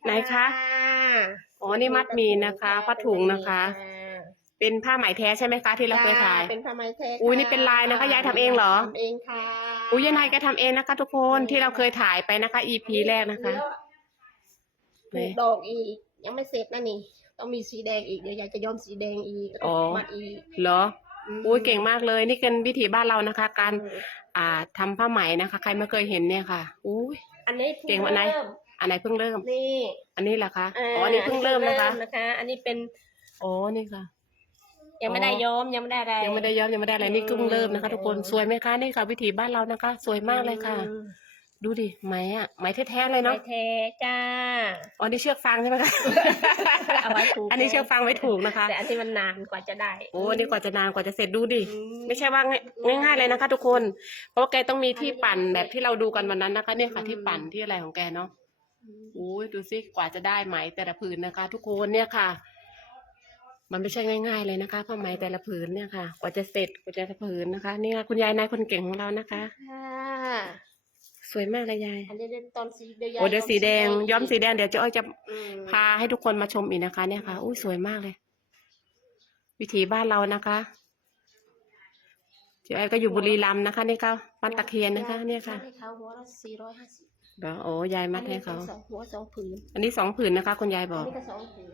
ค่ะไหนคะ อ๋อ นี่มัดหมี่นะคะผ้าถุงนะคะ เป็นผ้าไหมแท้ใช่ไหมคะที่เราเคยขายจ้เป็นผ้าไหมแท้ค่ะอุ๊ยนี่เป็นลายนะคะยายทำเองเหรอทำเองค่ะ อุ้ยยายนายแกทำเองนะคะ ทุกคนที่เราเคยถ่ายไปนะคะ EP แรกนะคะปลูกดอกอีกยังไม่เสร็จนะนี่ ต้องมีสีแดงอีกเดี๋ยวยายจะย้อมสีแดงอีกแล้วก็อ๋อมัดอีก เหรอมอุ้ยเก่งมากเลย นี่เป็นวิถีบ้านเรานะคะ การเอออ่าทำผ้าไหมนะคะ ใครไม่เคยเห็นเนี่ยค่ะ อุ้ยอันนี้เก่งกว่าไหนริ่ม อันไหนเพิ่งเริ่ม นี่อันนี้เหรอคะอ๋ออันนี้เพิ่งเริ่มนะคะนะคะ อันนี้เป็นอ๋อนี่ค่ะ ยังไม่ได้ย้อมยังไม่ได้อะไรยังไม่ได้ย้อมยังไม่ได้อะไรนี่เพิ่งเริ่มนะคะ ทุกคนสวยไหมคะนี่ค่ะ วิถีบ้านเรานะคะ สวยมากเลยค่ะอืมดูดิไหมอะไหมแท้ๆเลยเนาะไม้แท้จ้าอ๋อนี่เชือกฟางใช่ไหมคะเอาไว้ถูกอันนี้เชือกฟางไว้ถูกนะคะแต่อันนี้มันนานกว่าจะได้โอ้อันนี้กว่าจะนานกว่าจะเสร็จดูดิอืไม่ใช่ว่าง่ายง่ายๆเลยนะคะ ทุกคน เพราะว่าแกต้องมีที่ปั่นแบบที่เราดูกันวันนั้นนะคะ เนี่ยค่ะที่ปั่นที่อะไรของแกเนาะ โอ้ยดูสิกว่าจะได้ไหมแต่ละผืนนะคะ ทุกคนเนี่ยค่ะ มันไม่ใช่ง่าย ๆ เลยนะคะผ้าไหมแต่ละผืนเนี่ยค่ะ กว่าจะเสร็จกว่าจะผืนนะคะนี่ค่ะคุณยายนายคนเก่งของเรานะคะ ค่ะสวยมากเลยยายอันนี้เดี๋ยวตอนสีเดี๋ยวยายโอ้เดี๋ยวสีแดงย้อมสีแดงเดี๋ยวเจะอ้อยจะอืมพาให้ทุกคนมาชมอีกนะคะ เนี่ยค่ะอุ้ยสวยมากเลย วิถีบ้านเรานะคะ เจ๊อ้อยก็อยู่บุรีรัมย์นะคะ นี่ก็บ้านตะเคียนนะคะ เนี่ยค่ะให้เขาหัวละสี่ร้อยห้าสิบเดี๋ยวโอ้ยายมัดให้เขาสองหัวสองผืนอันนี้สองผืนนะคะ คุณยายบอัอนก นี้ก็สองผืน